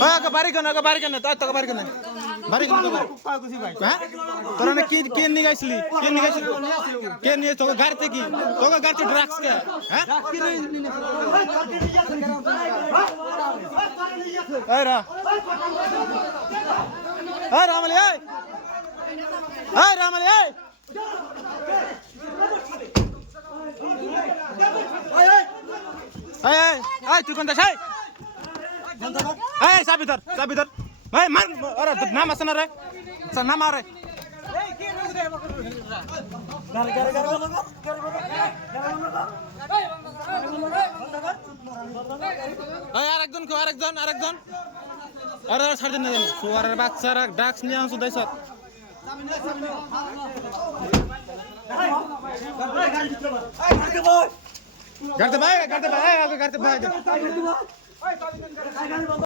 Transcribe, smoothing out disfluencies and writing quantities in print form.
ওকে বাড়ি কেন তোকে বাড়ি কেন হ্যাঁ তোরা না কে নিয়ে গেছিলি কে নিয়ে তোকে গাড়িতে কি তোকে গাড়িতে ড্রাগস কে হ্যাঁ এই রামালি তুই কোনটা সাই চাবি ধর ভাই মার আরে নাম আছে না রে নাম আরে আরেকজন আরে ছাড় দিন না সুয়ারের বাচ্চারা ড্রাগস নিয়ে আনছো দেশ গাড়িতে ভাই